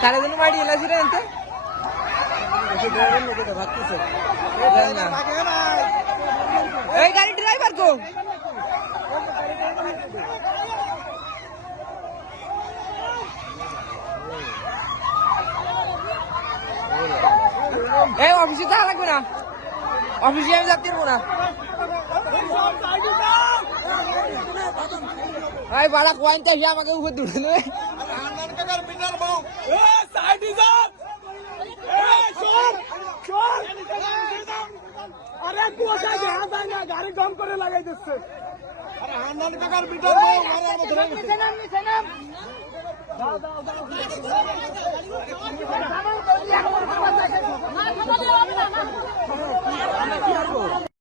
সাড়ে দিন বাড়ি এলাছি রে এনতে এই গাড়ি ড্রাইভার কো এই অফিসে থাকা লাগবে না অফিসে আমি যাতে পারবো না এই বাড়া কোয়াইন চাইলে আমাকে উপর তুলে নেবে আরে কোথায় দেখা যায় না গাড়ি দম করে লাগাই দিচ্ছে আরে 100 টাকার মিটার দাও